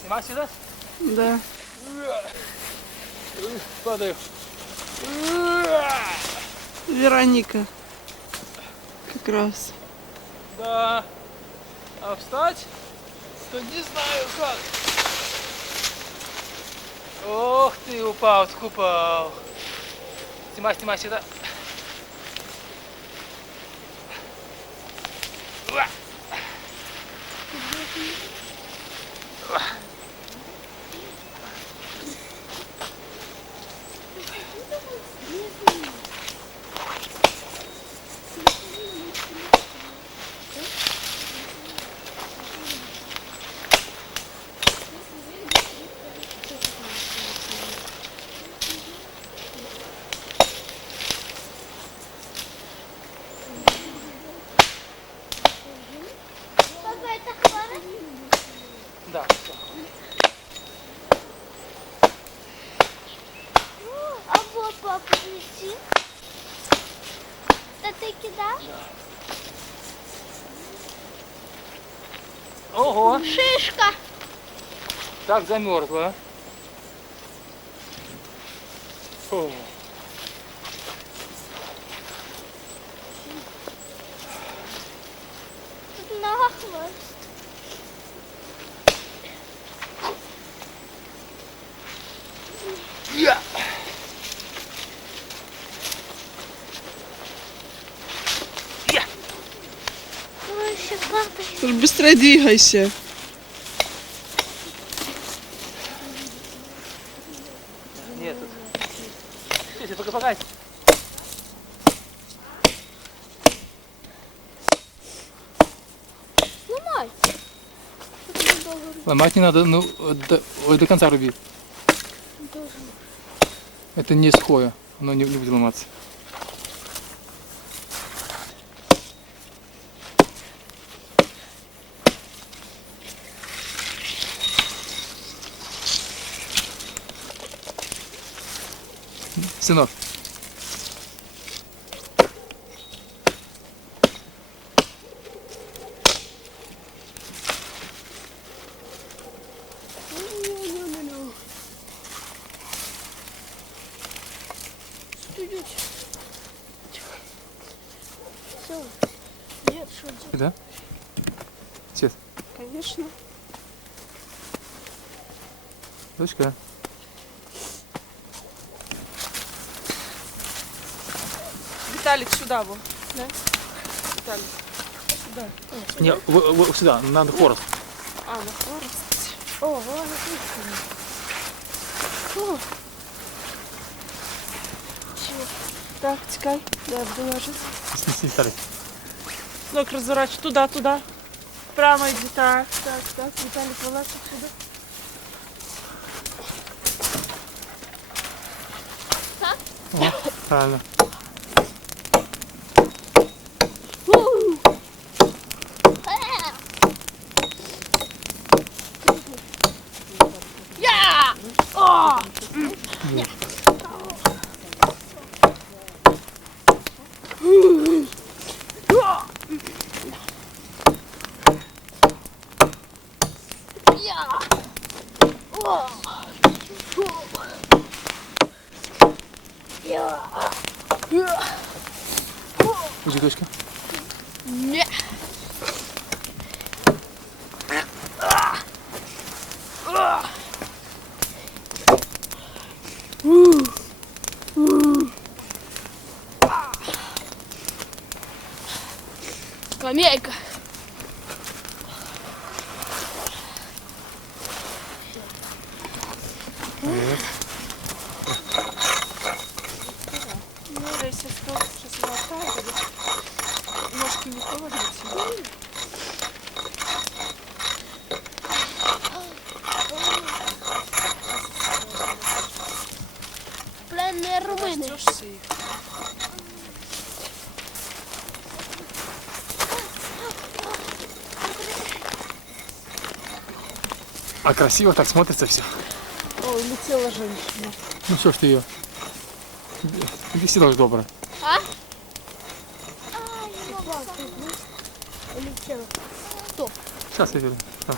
Снимай сюда. Да. Падаю. Вероника. Как раз. Да. А встать? То не знаю как. Ох ты, упал, скупал. Снимай сюда. Папа, это хватит? Да, все. А вот папа, лети. Это ты кидал? Ого, Шишка. так замерзла. Фу. Тут много хвост. Я. Ой, еще папа. Быстрее двигайся. Нет, тут. Слушай, пока. Ломай. Ломать не надо, ну, до конца руби. Это не сухое, оно не будет ломаться. Сынок. Все. Нет, что делать? Да? Свет. Конечно. Дочка. Виталик, сюда вон. Да? Виталик. Сюда. О, Не, сюда, надо хворост. А, на хворост. О, ладно, отлично. Фу. Так, тікай. Да, буду ложиться. Снеси, старый. Ног разворачивай. Туда, туда. Прямо иди. Так, так, так. Виталик, вылазь отсюда. О, правильно. Я! О! Я! О! Я! Уйди, дочка. Не! Скамейка. Привет. Ну, если что, сейчас латаю. Ножки не холодные. Пленные румыны. Дождешься их. А красиво так смотрится все. Ой, летела женщина. Ну что ж ты ее? Иди сюда уж добро. А? А, я улетела. Стоп. Сейчас я верну. А.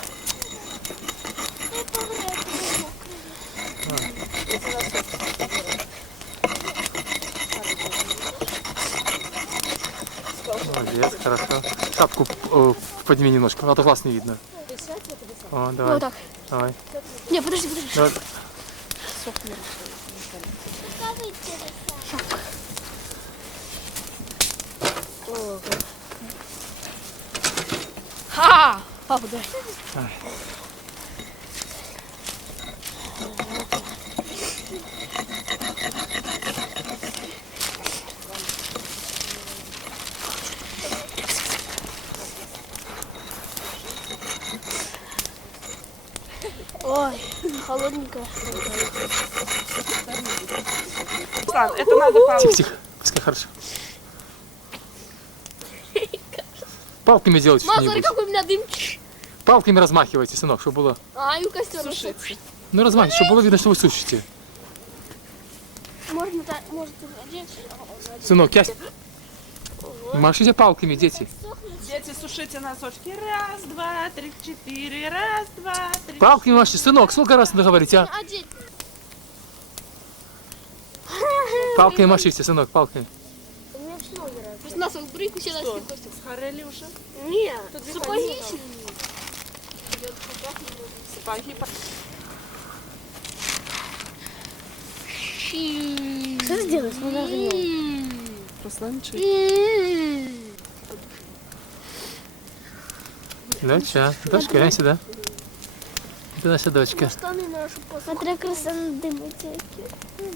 Молодец, хорошо. Шапку подними немножко, а то глаз не видно. О, давай. Вот так. Давай. Не, подожди, подожди. Давай. Ха! Папа, дай. Ай. Ой, холодненькая. Руслан, это надо палку. Тихо, тихо, пускай хорошо. Палками делать Мама, смотри, что-нибудь. какой у меня дым. Палками размахивайте, сынок, чтобы было. А, и костер Сушиться. Ну размахивайте, чтобы было видно, что вы сушите. Можно так, может, одеть. Сынок, я... Машите палками, дети. Дети, сушите носочки. Раз, два, три, четыре. Раз, два, три. Палками машите. Сынок, сколько раз надо говорить, а? Одеть. Палками машите, сынок, палками. У меня все убирают. Просто нас брыку сюда Что? костик. Сгорели уже? Нет, Тут сапоги выходило. сильные. Сапоги. Что сделать? Русланчик. Доча, дочка, глянь сюда. Это наша дочка. Штаны наши посмотри, краса на дым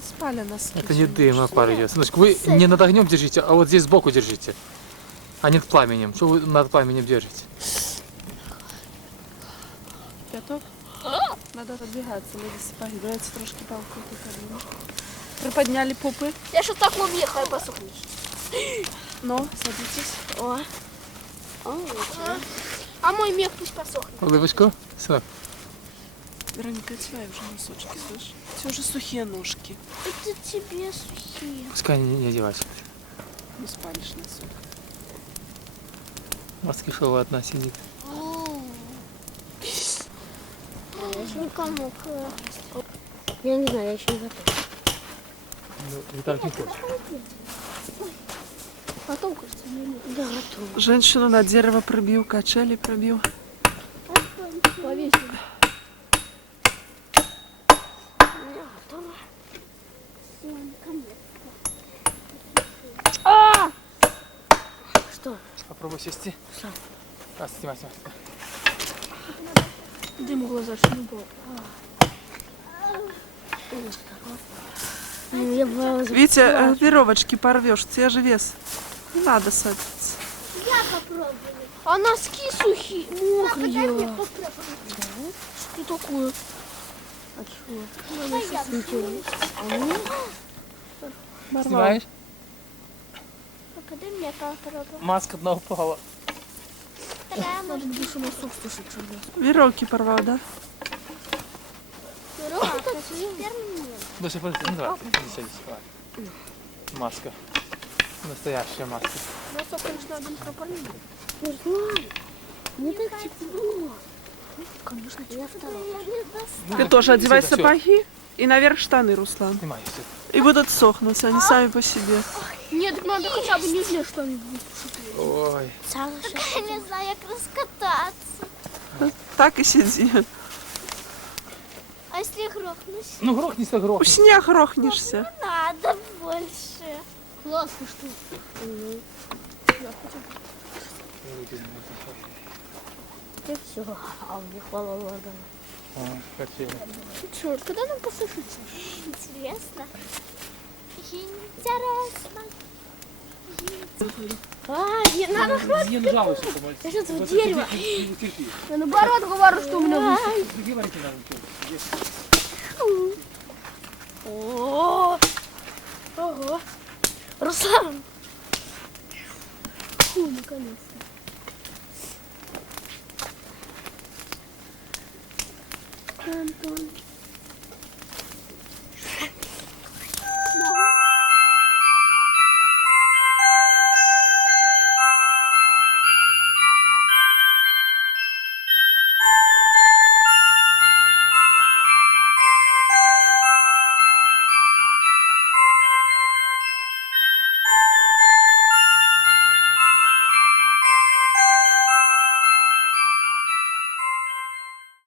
Спали носки. Это не дым, а пар идет. Сыночка, вы не над огнем держите, а вот здесь сбоку держите. А не над пламенем. Что вы над пламенем держите? Готов? Надо отбегаться, люди сапоги. Давайте трошки палку приподнимем. Приподняли пупы. Я сейчас так уехаю, посохнешь. Ну, садитесь. О. А мой мех пусть посохнет. Улыбочку, сынок. Вероника, одевай уже носочки, слышишь? Все уже сухие ножки. Это тебе сухие. Пускай не одевайся. Не спалишь носок. Маски шоу одна сидит. Никому. Я не знаю, я еще не готова. Ну, Виталик не хочет. Потом, кажется, да, готова. Женщину на дерево пробил, качели пробил. Повесим. Что? Попробуй сесть. Сам. А, снимай. Дым в глаза, что не было. Я боялась. Витя, веревочки порвешь, тебе же вес. Не надо садиться. Я попробую. А носки сухие, мокрые. Что такое? А чего? Надо сейчас Снимаешь? Покажи мне попробуй. Маска одна упала. Надо больше носок сушить, чтобы. Веревки порвал, да? Доча, подожди, ну давай, садись. Маска. Настоящая маска. Носок, конечно, один пропорный. Не знаю. Мне так тепло. Конечно, я второй. Ты тоже одевай Всё. сапоги и наверх штаны, Руслан. Снимай, все. И будут сохнуть, они сами по себе. Нет, надо хотя бы нельзя что-нибудь. Ой. Я не знаю, как раскататься. Так и сиди. А если грохнусь? Ну грохнись, так У грохнись. сня грохнешься. Надо больше. Классно, что? Это все. А мне холодно. Красиво. Черт, когда нам посушиться? Интересно. Интересно. Не надо хватит. Не жалуйся, помочь. Я сейчас в дерево. Я наоборот говорю, что у меня О, ого. Руслан. Фу, наконец-то. Антон.